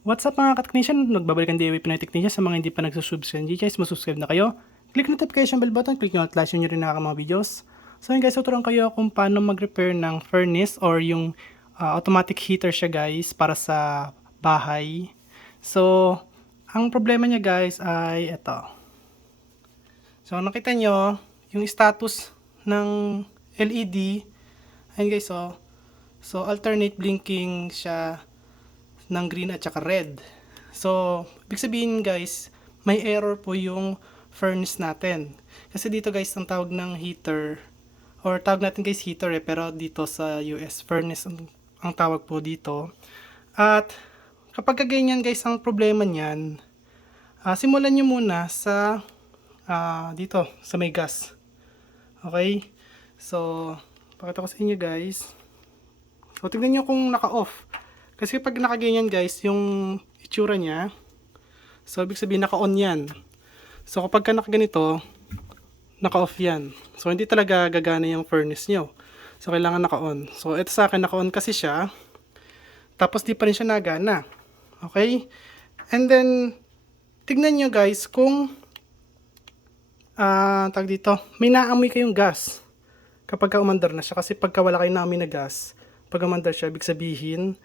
What's up mga ka-technician? Nagbabalikan DIY Pinoy Technician. Sa mga hindi pa nagsusubscribe dyan guys, masusubscribe na kayo. Click notification bell button, click nyo at flash nyo rin na mga videos. So yun guys, tuturuan kayo kung paano mag-repair ng furnace or yung automatic heater siya guys para sa bahay. So, ang problema niya guys ay ito. So nakita nyo, yung status ng LED, ayun guys oh. So alternate blinking siya ng green at saka red. So, ibig sabihin guys, may error po yung furnace natin. Kasi dito guys, ang tawag ng heater, or tawag natin guys heater pero dito sa US, furnace ang tawag po dito. At kapag ganyan guys, ang problema niyan, simulan nyo muna sa dito, sa may gas. Okay? So, pakita ko sa inyo guys. So, tignan nyo kung naka-off. Kasi pag nakaganyan guys, yung itsura niya, so ibig sabihin naka-on yan. So kapag ka nakaganito, naka-off yan. So hindi talaga gagana yung furnace nyo. So kailangan naka-on. So ito sa akin naka-on kasi siya, tapos di pa rin siya nagana. Okay? And then, tignan nyo guys kung, tag dito, may naamoy kayong gas kapag ka umandar na siya. Kasi pagka wala kayong naamoy na gas, pag umandar siya, ibig sabihin,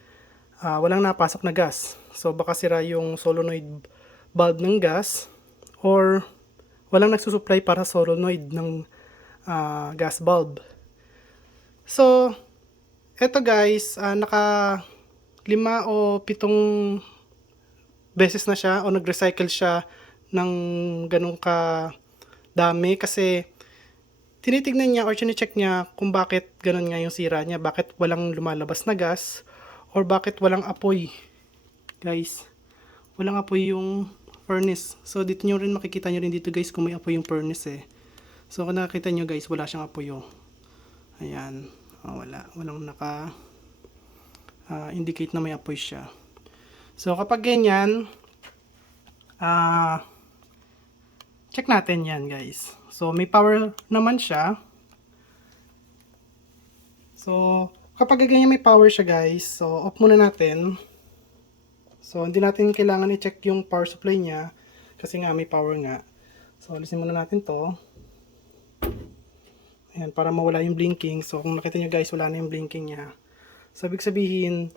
walang napasok na gas. So baka sira yung solenoid bulb ng gas or walang nagsusupply para solenoid ng gas bulb. So, eto guys, naka 5 o 7 beses na siya o nag-recycle siya ng ganun ka dami kasi tinitignan niya or chine-check niya kung bakit ganun nga yung sira niya, bakit walang lumalabas na gas or bakit walang apoy. Guys, walang apoy yung furnace. So dito nyo rin makikita nyo rin dito guys kung may apoy yung furnace eh. So kung nakikita nyo guys, wala siyang apoy oh. Ayan, walang naka indicate na may apoy siya. So kapag ganyan, check natin yan guys. So may power naman siya. So kapag ganyan may power siya guys, so off muna natin. So hindi natin kailangan i-check yung power supply niya kasi nga may power nga. So alisin muna natin to. Ayan, para mawala yung blinking. So kung nakita nyo guys, wala na yung blinking niya. So ibig sabihin,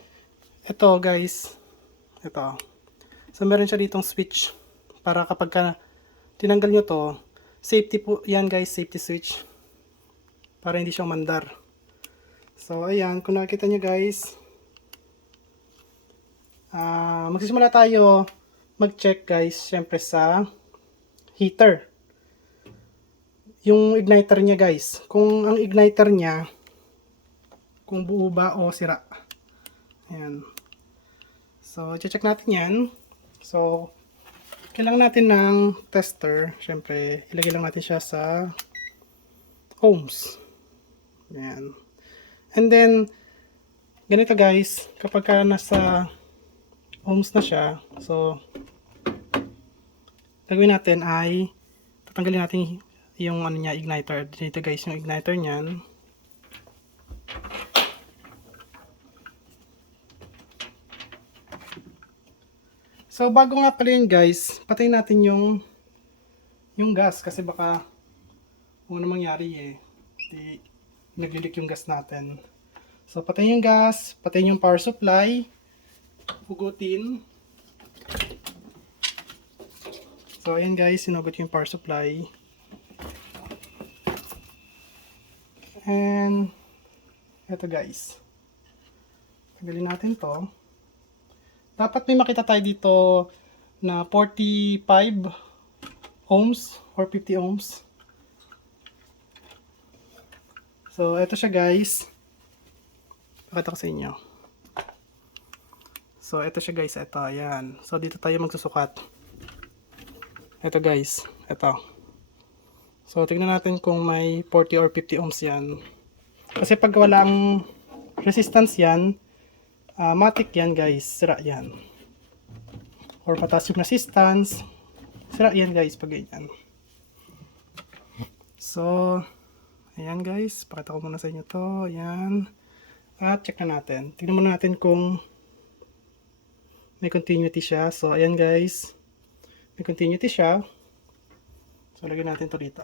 ito guys, ito. So meron siya ditong switch para kapag ka tinanggal nyo to, safety po yan guys, safety switch. Para hindi siya umandar. So ayan, kung nakita nyo guys, magsisimula tayo mag-check guys, syempre sa heater. Yung igniter niya guys, kung ang igniter niya, kung buo ba o sira. Ayan. So, check natin yan. So, kailangan natin ng tester. Syempre, ilagay lang natin siya sa ohms. Ayan. And then, ganito guys, kapag ka nasa ohms na siya, so, gagawin natin ay, tatanggalin natin yung ano niya, igniter. Dito guys, yung igniter niyan. So, bago nga pala yun guys, patayin natin yung gas kasi baka kung ano mangyari eh, di naglilik yung gas natin. So, patayin yung gas, patayin yung power supply, hugutin. So, ayan guys, sinugot yung power supply. And, eto guys. Tanggalin natin to. Dapat may makita tayo dito na 45 ohms or 50 ohms. So, eto siya guys. Pakita ko sa inyo. So, eto siya guys. Eto, ayan. So, dito tayo magsusukat. Eto guys. Eto. So, tignan natin kung may 40 or 50 ohms yan. Kasi pag walang resistance yan, matik yan guys, sira yan. Or pataas yung resistance, sira yan guys pag ganyan. So, ayan guys, pakita ko muna sa inyo to, ayan. At check na natin. Tingnan muna natin kung May continuity siya. So, ayan guys. May continuity siya. So, lagyan natin to dito.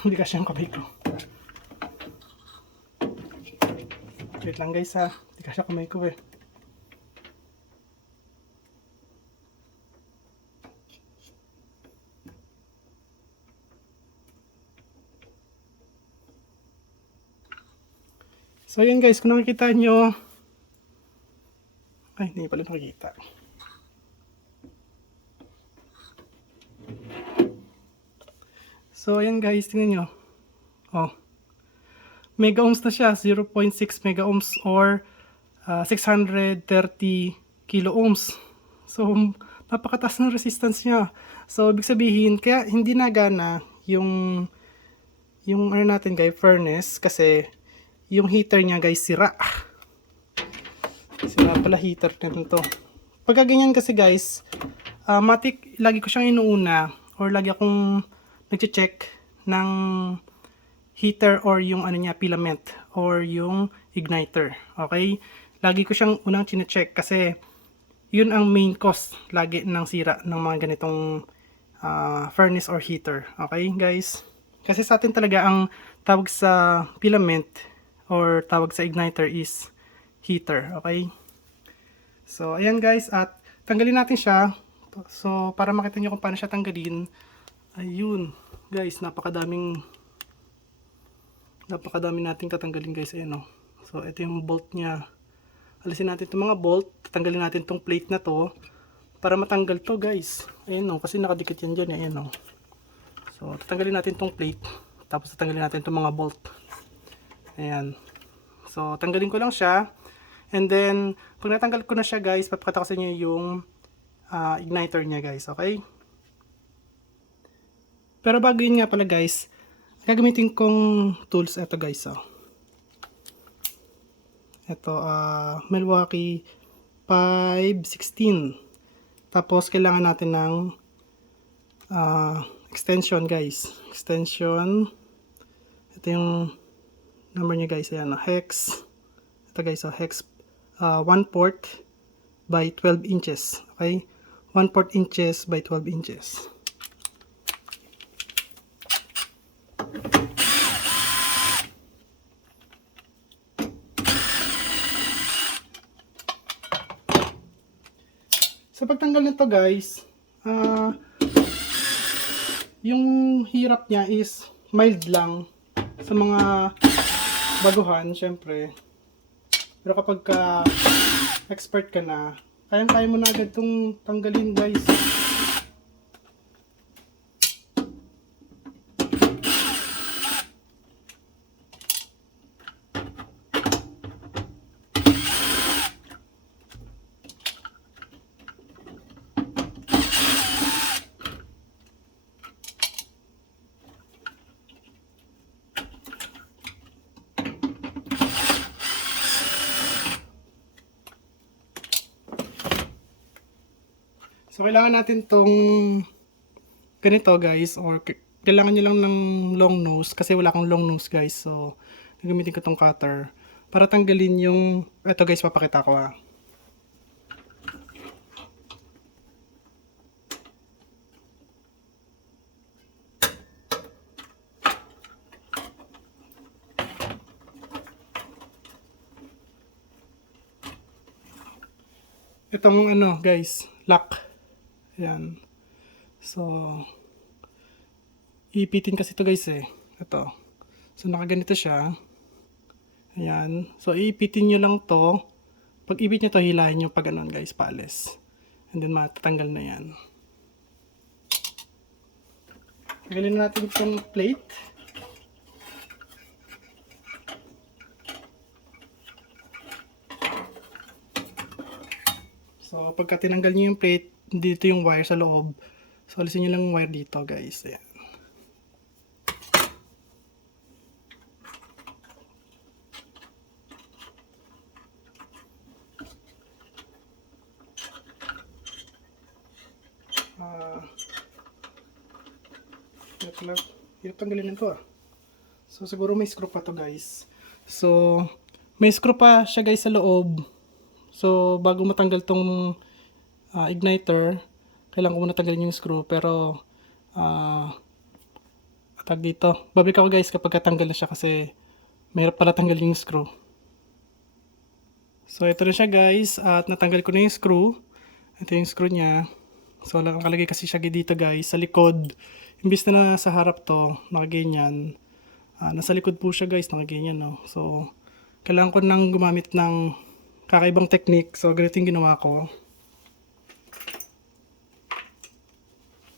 Hindi kasi yung kamay ko. Wait lang guys ha. Hindi kasi kamay ko eh. So, ayan guys. Kung nakikita nyo. Ay, hindi pala nakikita. So, ayan guys, tingnan nyo. Oh. Mega ohms na siya, 0.6 mega ohms or 630 kilo ohms. So, napakataas ng resistance niya. So, ibig sabihin, kaya hindi nagana yung ano natin guys, furnace, kasi yung heater niya guys, sira. Sira pala heater nito. Pagka ganyan kasi guys, matik, lagi ko siyang inuuna or lagi akong nagche-check ng heater or yung ano niya, filament or yung igniter. Okay? Lagi ko siyang unang chine-check kasi yun ang main cause lagi ng sira ng mga ganitong furnace or heater. Okay, guys? Kasi sa atin talaga ang tawag sa filament or tawag sa igniter is heater. Okay? So, ayan guys, at tanggalin natin siya. So, para makita nyo kung paano siya tanggalin, ayun, guys, napakadami nating tatanggalin guys, ayan o. So, ito yung bolt niya. Alisin natin itong mga bolt, tatanggalin natin itong plate na to, para matanggal to guys. Ayan o, kasi nakadikit yan dyan, ayan o. So, tatanggalin natin itong plate, tapos tatanggalin natin itong mga bolt. Ayan. So, tanggalin ko lang siya. And then, pag natanggal ko na siya guys, papakita ko sa inyo yung igniter niya guys, okay? Pero bago yun nga pala guys, gagamitin kong tools ito guys. Oh. Ito, Milwaukee 516. Tapos, kailangan natin ng extension guys. Extension. Ito yung number niya guys. Ayan, hex. Ito guys, hex 1 port by 12 inches. Okay? 1 port inches by 12 inches. Sa pagtanggal nito guys, yung hirap niya is mild lang sa mga baguhan, syempre. Pero kapag expert ka na, kayang-kaya mo na agad itong tanggalin guys. So, kailangan natin tong ganito guys, or kailangan nyo lang ng long nose kasi wala akong long nose guys. So, gagamitin ko tong cutter para tanggalin yung, eto guys, papakita ko ha. Itong ano guys, lock. Ayan. So, iipitin kasi ito guys eh. Ito. So, nakaganito siya. Ayan. So, iipitin nyo lang to. Pag ipit nyo to, hilahin nyo pag ganun guys, paalis. And then, matatanggal na yan. Tanggalin na natin itong plate. So, pagka tinanggal nyo yung plate, dito yung wire sa loob. So, alisin nyo lang yung wire dito guys. Ayan. Hirap tanggalin nito ah. So, siguro may screw pa to guys. So, may screw pa siya guys sa loob. So, bago matanggal tong igniter, kailangan ko muna tanggalin yung screw. Pero, tag dito. Babalik ako guys kapag tanggal na siya kasi mahirap pala tanggalin yung screw. So, ito na siya guys. At natanggal ko na yung screw. Ito yung screw niya. So, nakalagay kasi siya dito guys sa likod. Imbis na sa harap to, nakaganyan. Nasa likod po siya guys, nakaganyan no. So, kailangan ko nang gumamit ng kakaibang technique. So, ganito yung ginawa ko.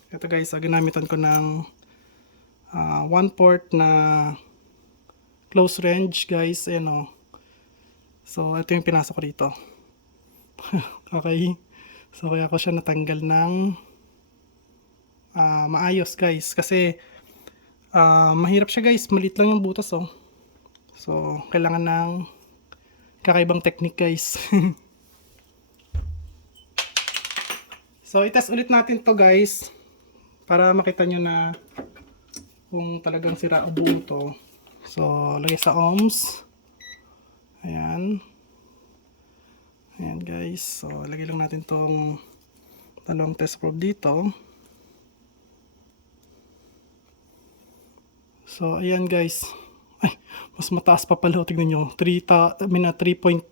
Ito guys, ginamitan ko ng 1 port na close range guys. Ayan o. So, ito yung pinasok ko dito. Okay. So, kaya ko siya natanggal ng maayos guys. Kasi, mahirap siya guys. Maliit lang yung butas oh. So, kailangan ng kakaibang technique guys. So, itest ulit natin to guys. Para makita nyo na kung talagang sira o buo to. So, lagay sa ohms. Ayan. Ayan guys. So, lagay lang natin tong dalawang test probe dito. So, ayan guys. Ay, mas mataas pa pala. Tignan nyo. 4.1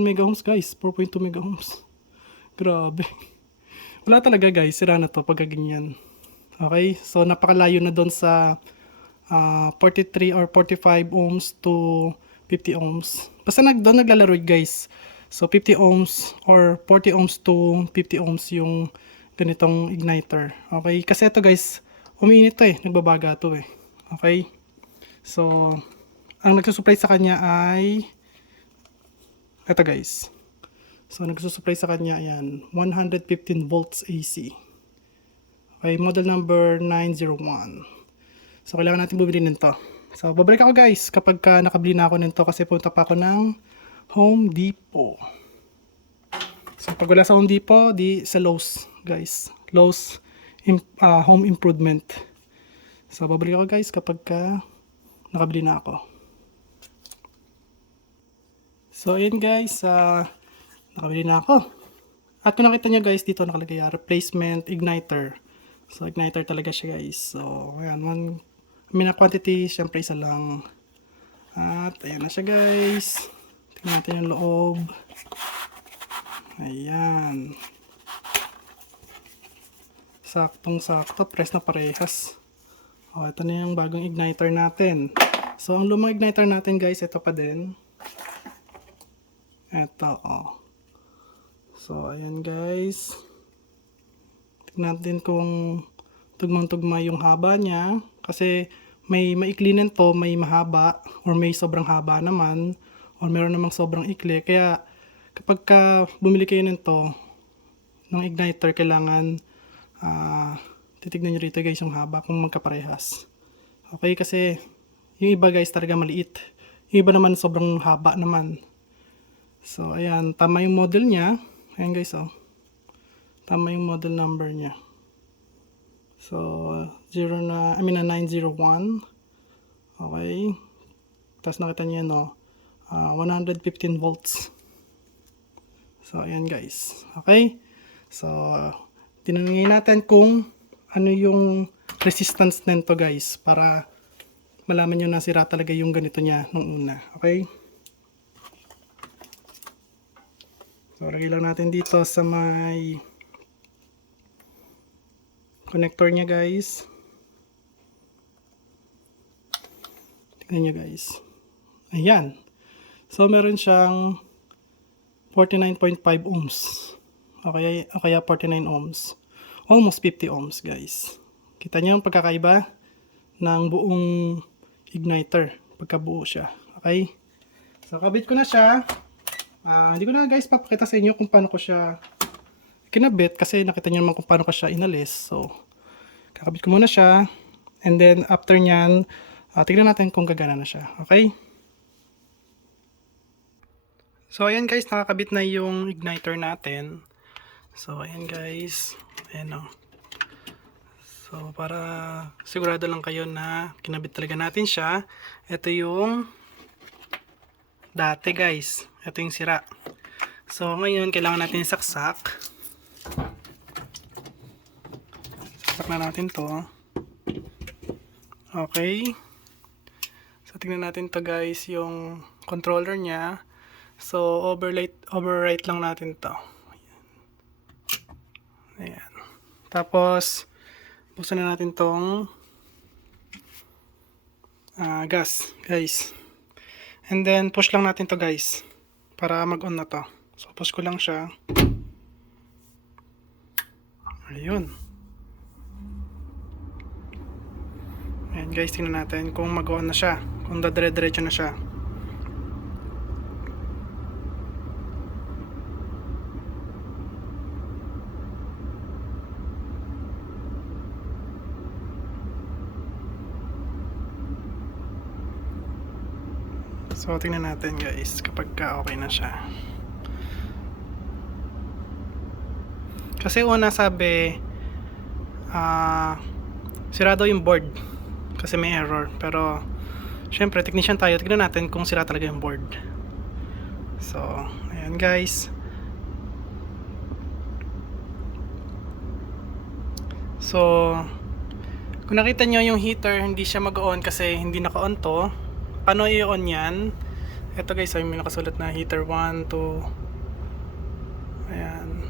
megaohms guys. 4.2 megaohms. Grabe. Wala talaga guys. Sira na to pagka ganyan. Okay. So, napakalayo na doon sa 43 or 45 ohms to 50 ohms. Basta doon naglalaro guys. So 50 ohms or 40 ohms to 50 ohms yung ganitong igniter. Okay? Kasi ito guys, umiinit to eh. Nagbabaga to eh. Okay? So, ang nagsusupply sa kanya ay ito guys. So, nagsusupply sa kanya ayan, 115 volts AC. Okay, model number 901. So, kailangan natin bumili nito. So, babalik ako guys kapag nakabili na ako nito kasi punta pa ako ng Home Depot. So, pag wala sa Home Depot, di sa Lowe's guys. Lowe's Home Improvement. So, babalik ako guys kapag nakabili na ako. So, ayan guys. Nakabili na ako. At kung nakita nyo guys, dito nakalagay replacement igniter. So, igniter talaga siya guys. So, ayan. Quantity, syempre isa lang. At, ayan na siya guys. Tingnan natin yung loob. Ayan. Saktong-sakto. Press na parehas. O, ito na yung bagong igniter natin. So, ang lumang igniter natin guys, ito pa din. Ito, o. So, ayan guys. Tingnan natin kung tugmang-tugma yung haba niya. Kasi may maikli nito, may mahaba, or may sobrang haba naman, or meron namang sobrang ikli. Kaya kapag bumili kayo nito, ng igniter, kailangan titignan nyo rito guys yung haba kung magkaparehas. Okay, kasi yung iba guys talaga maliit. Yung iba naman sobrang haba naman. So, ayan, tama yung model niya. Ayan guys, oh. Tama yung model number niya. So, 901. Okay. Tapos nakita niyo no, 115 volts. So, ayan guys. Okay. So, tinanungin natin kung ano yung resistance nito guys para malaman nyo na sira talaga yung ganito niya nung una. Okay. So, lagay lang natin dito sa may connector niya guys. Tingnan nyo guys. Ayan. So, meron siyang 49.5 ohms. O kaya 49 ohms. Almost 50 ohms guys. Kita nyo yung pagkakaiba ng buong igniter. Pagkabuo siya. Okay. So, kabit ko na siya. Hindi ko na guys papakita sa inyo kung paano ko siya kinabit kasi nakita nyo naman kung paano ko siya inalis. So, kakabit ko muna siya. And then, after nyan, tignan natin kung gagana na siya. Okay? So, ayan guys, nakakabit na yung igniter natin. So, ayan guys. Ayan o. So, para sigurado lang kayo na kinabit talaga natin siya. Ito yung dati guys. Ito yung sira. So ngayon kailangan natin saksak. Saksak na natin to. Okay. So tingnan natin to guys, yung controller niya. So overwrite lang natin to. Ayan. Tapos buksan na natin tong gas guys. And then push lang natin to guys para mag-on na to. So push ko lang siya. Ayun. Ayan guys, tingnan natin kung mag-on na siya, kung dadire-diretso na siya. So tingnan natin guys kapag okay na siya. Kasi una sabi sirado yung board kasi may error, pero syempre technician tayo, tignan natin kung sira talaga yung board. So ayan guys. So kung nakita nyo yung heater hindi siya mag-on kasi hindi naka-on to. Paano i-on yan? Ito guys, may nakasulat na heater 1, 2. Ayan.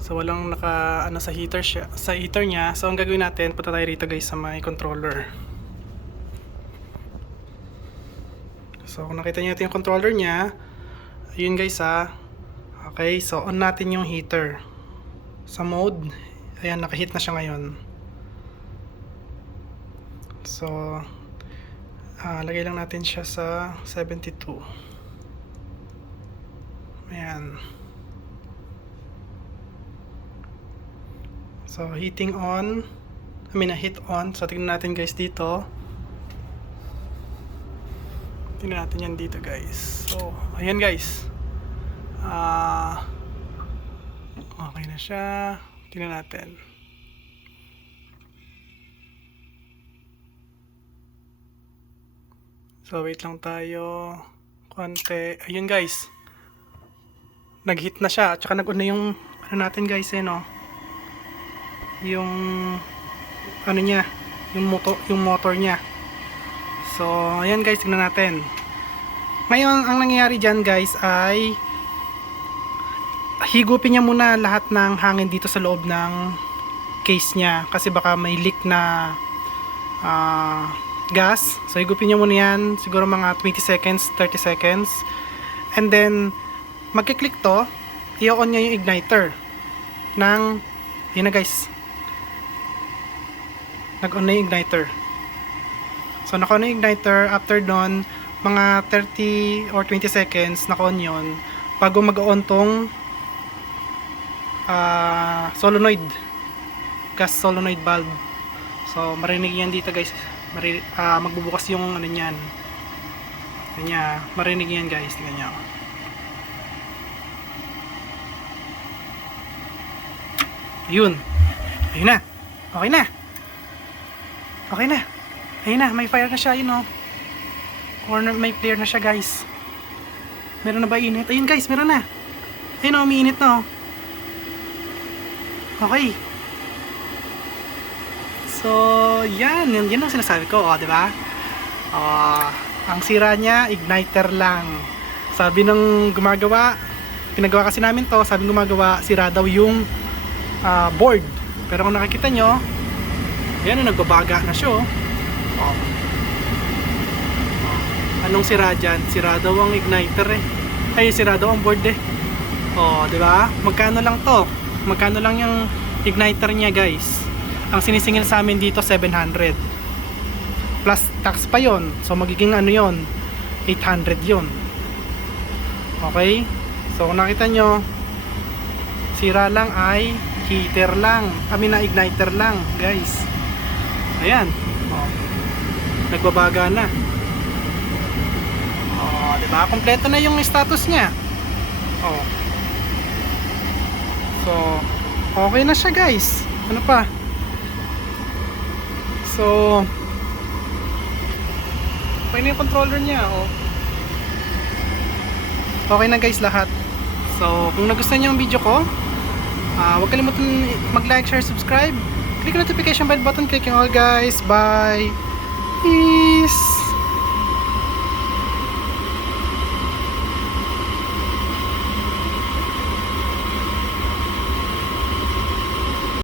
So walang naka ano sa heater niya. So ang gagawin natin, punta tayo rito guys sa may controller. So kung nakita niyo yung controller niya, ayun guys Okay, so on natin yung heater. Sa mode, ayan, naka-hit na siya ngayon. So lagay lang natin siya sa 72. Ayan. So heating on, hit on. So tingnan natin guys dito. Tingnan natin yan dito guys. So ayan guys. Okay na siya. Tingnan natin. So wait lang tayo konti. Ayun guys, nag-hit na siya at saka nag-on na yung ano natin guys no? Yung ano niya, yung motor niya. So ayan guys, tingnan natin. Ngayon ang nangyayari dyan guys ay higupin niya muna lahat ng hangin dito sa loob ng case niya kasi baka may leak na gas. So higupin niya muna yan, siguro mga 20 seconds, 30 seconds. And then magki-click to, i-on niya yung igniter ng, yun na guys, nag-on na yung igniter. So naka-on na yung igniter. After doon, mga 30 or 20 seconds naka-on yun bago mag-on tong solenoid, gas solenoid valve. So marinig yan dito guys, magbubukas yung ano niyan. Kanya, marinig yan guys, tingnan niyo. Ayun. Ayun na. Okay na. Okay na. Ayun na, may fire na siya, yun oh. Corner, may flare na siya guys. Meron na ba init? Ayun guys, meron na. Ayun oh, umiinit na oh. Okay. So, yan ang sinasabi ko, oh, 'di ba? Ang sira niya, igniter lang. Sabi ng gumagawa, pinagawa kasi namin 'to, sabi ng gumagawa, sira daw yung board. Pero kung nakikita nyo, yan, nagbabaga na siya, oh. Anong sira dyan? Sira daw ang igniter eh. Ay, sira daw ang board eh. Oh, 'di ba? Magkano lang 'to? Magkano lang yung igniter niya, guys? Ang sinisingil sa amin dito 700 plus tax pa yon, so magiging ano yon, 800 yon. Okay, so kung nakita nyo, sira lang ay heater lang, na igniter lang guys. Ayan, oh, nagbabaga na. Oh, diba? Kompleto na yung status nya. Oh, so okay na siya guys. Ano pa? So, okay na yung controller niya, oh. Okay na guys lahat. So, kung nagustuhan niyo ang video ko, huwag kalimutan mag-like, share, subscribe. Click the notification bell button, click yung all guys. Bye!